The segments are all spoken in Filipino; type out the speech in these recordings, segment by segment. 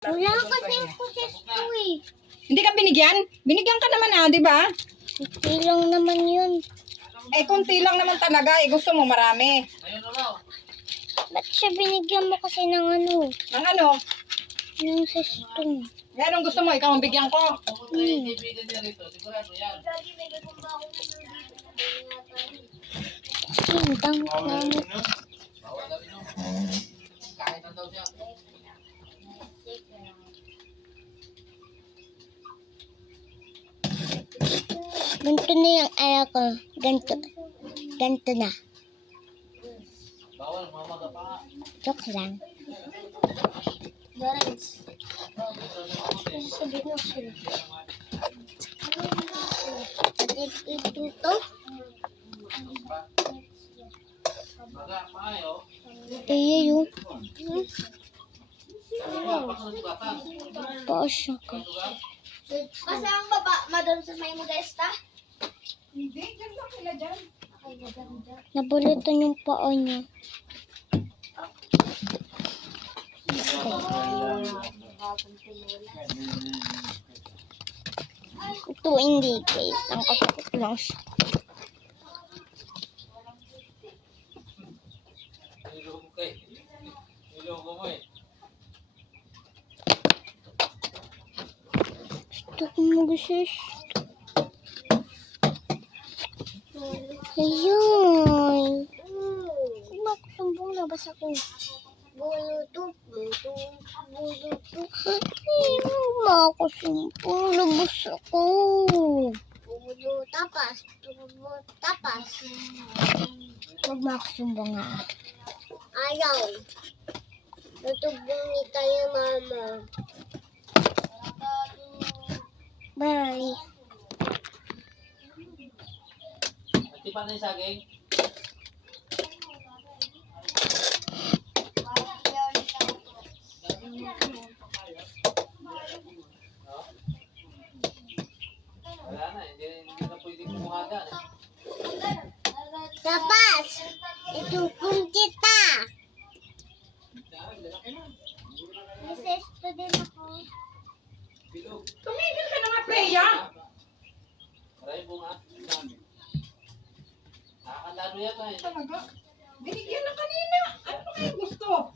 Wala kasi ako sa school eh. Hindi ka binigyan? Binigyan ka naman di ba? Kunti lang naman yun. Konti lang naman talaga. Gusto mo marami. Ba't siya binigyan mo kasi ng ano? Ng ano? Yung system. Anong gusto mo? Ikaw ang bigyan ko. Sindang namin. Ganito na yung ayaw ko. Ganito na. Joke lang. Lawrence. Sabihin mo sila. Ito. Yun. Paasya ka. Kasi ang baba, madon sa may modesta. Hindi, dyan lang sila dyan. Nabulitan yung paa niya. Ito hindi guys. Ang kasakit lang siya. Gusto ko mag-sis. Ayun. Bakit sumbong labas ako? Bulutup. Ay, ba ako sumbong labas ako? Tapas. Huwag mo ako sumbong ah. Ayaw. Natubong ni tayo, mama. Bye. Tipan na yung saging. Wala na, hindi na pwedeng kumuha dyan. Tapas. Itukong kita. Nasa din ako. Bilog. Tumigil ka na nga, Freya. Maraming bunga. Nakakandalo yata eh. Talaga? Binigyan na kanina. Ano pa kayo gusto?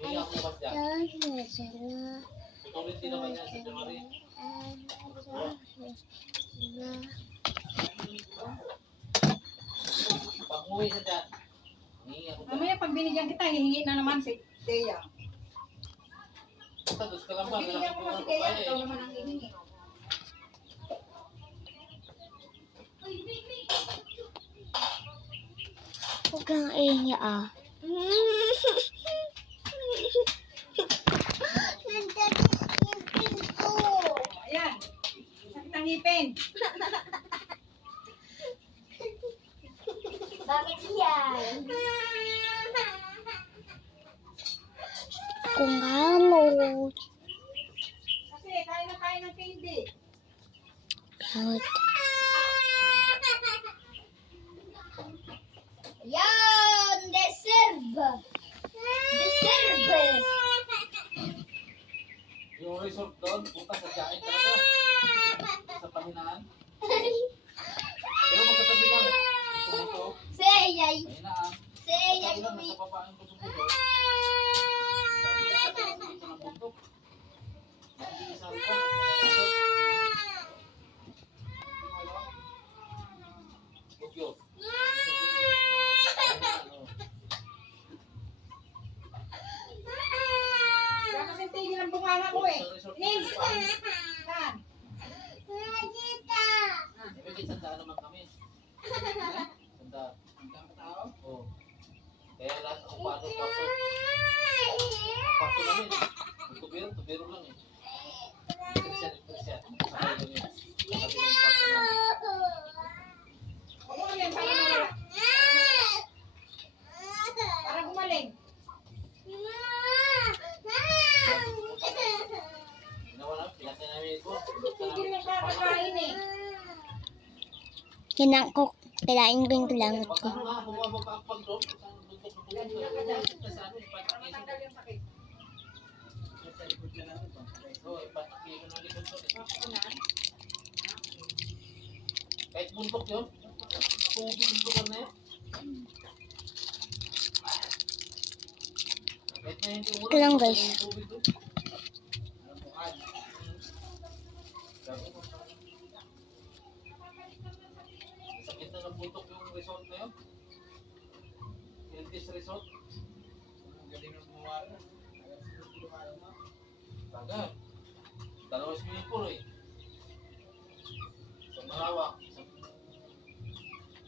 Mahiya ako labas dyan. Tutulit din naman yan sa Jamari. Pag umuwi na dyan, hihingi ako dyan. Mamaya pag binigyan kita, hihingi na naman si Thea. Basta dos ka lang ba? Pag binigyan mo si Thea, ikaw naman ang hihingi. Huwag kang iingi ah. Ayan. Sakit ang ngipin. Bakit yan? Kung hamot. Kasi kain na kain ng candy. Hamot. Yan! Deserve! Deserve! Yung resort doon, puta sa jain talaga. Sa pahinaan. Pero magkatabi lang. Sumuto. Seyay! Pahinaan. Seyay! Sabi lang, nasa papaan ko sumuto. Dito ng bundok. Hindi isang pa. Bugyo. Kaya kasi tigil ang bunganga mo eh. Nin! Yan. Ibigay sandaan naman kami. Sandaan. Sandaan ka tao? Oo. Kaya lahat ako paano kwarto. Kwarto namin eh. Tubiro lang eh. Christian. Sakay doon yun. Sabi ng kwarto namin. Huwag mo yan, para mawala. Para gumaling. Ginawa namin, pinatay namin ito. Tigil na siya kakain eh. Kinain ko yung langot ko. Pag ano nga, bumabag ka ang pag-drop. Kahit bundok yun. Tubig yung lugar na yun. Kahit na hindi ulan. Ito lang, guys. yung tubig doon. Sa gitna ng bundok yung resort na yun. Heritage Resort. Galing ng buwan. Tagal. Dalawang swimming pool eh. Isang malawak, isang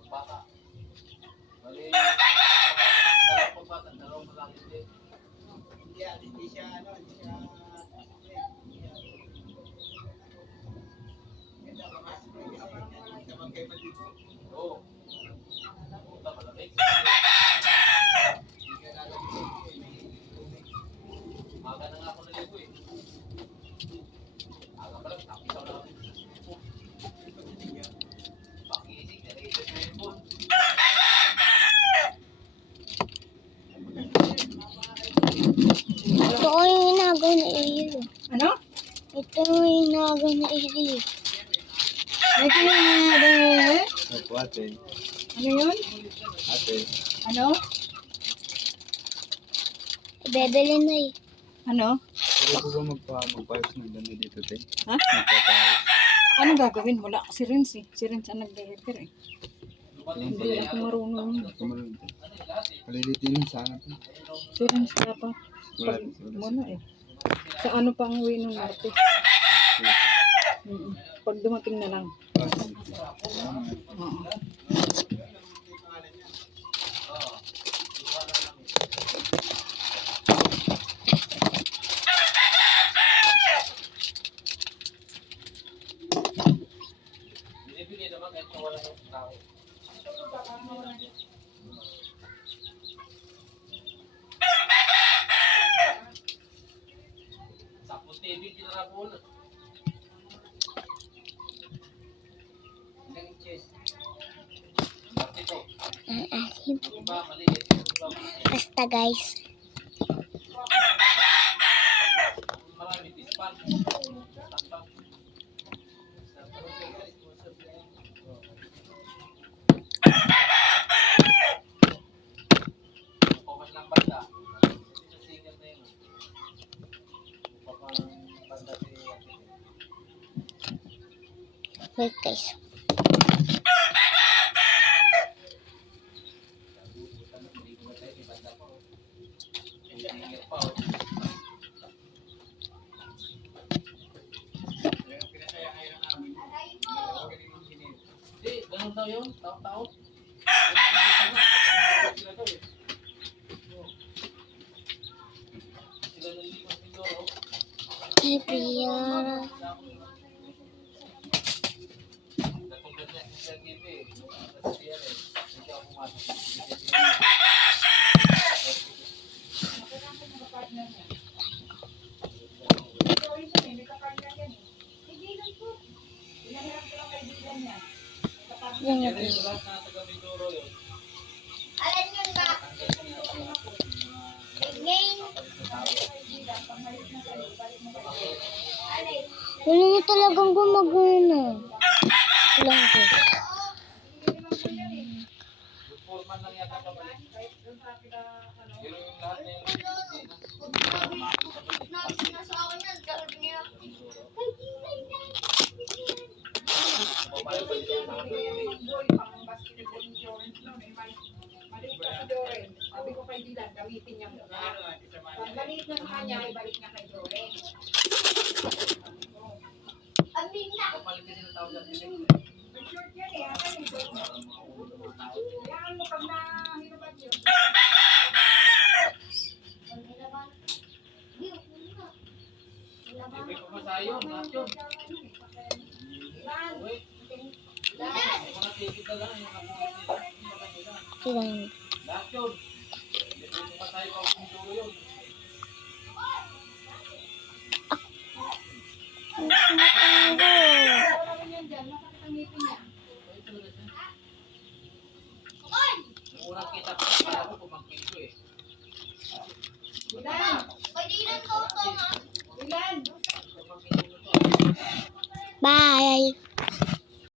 pagbata. Bali, dalawang pagbata, dalawang malaki din. Hindi siya, Oo. Puta, malamig. Aga na nga ako naligo eh. Aga pa lang, napisaw na ako. Pakinig, narinig na yung pool. Ito ko yung inagaw na iyo. Ano? Ito yung inagaw na iyo. May kinagawa Opo, ate. Ano yun? Ate. Ano? Bebeli na eh. Ano? Pwede po ba magpayos ng dami dito, te? Ha? Magpapayos. Ano gagawin? Wala si Renz eh. Si Renz ang nagre-repair eh. Hindi ako marunong. Kumalun, te. Palilitin sana, te. Si Renz dapat. Wala, Pag, wala. ano eh. Sa ano pa ang uwi ng norte? Pag dumating na lang. Ah, sige. Salamat. Oo. Binibili naman kahit nawala yung tao. Sapos TV, kinarapon. Bakit ito? Asim. Yung iba maliit, yung iba maliit. Basta guys. Marami, dispan. Tampang. Paman lang banda. Single na yun. Paman banda si Ate. Wait guys. Hindi, ganun daw yun, tao-tao. Sila daw eh. Sila nalilipas siguro. Hey, Pia. Natulad niya si Sir Gibe eh. Kasi yan eh. Hindi ako pumasok. Yan Kaya na rin guys. lahat na taga Mindoro yun. Alin yun ba? Ngayon. Alin? Wala na talagang gumagana. Lang guys. Yung foreman lang yata kabalik. Pero yung lahat na yung Sinasawa niya. Garag niya. mobile pa nila yung mga Maliit pa si Doren. Sabi ko kay Dylan, gamitin niya muna. Pag maliit na sa kanya, ibalik niya kay Doren. Amin na. kapalit kasi ng tao dyan. Short yan eh. Akin eh. Kailangan mo pag nahinuban yun. Hindi ko masayo, lahat yun. Uy, yung mga ticket na lang, yung nakuha nila. Yan. Lahat yun. Hindi ko masayo pa kung duro yun. Wala rin yan dyan. Masakit ang ngipin niya. Yung unang kita ko, para ko pumangkin ko eh. Dylan! Pwede lang to, ha? Dylan! Pumangkin ko to. Bye.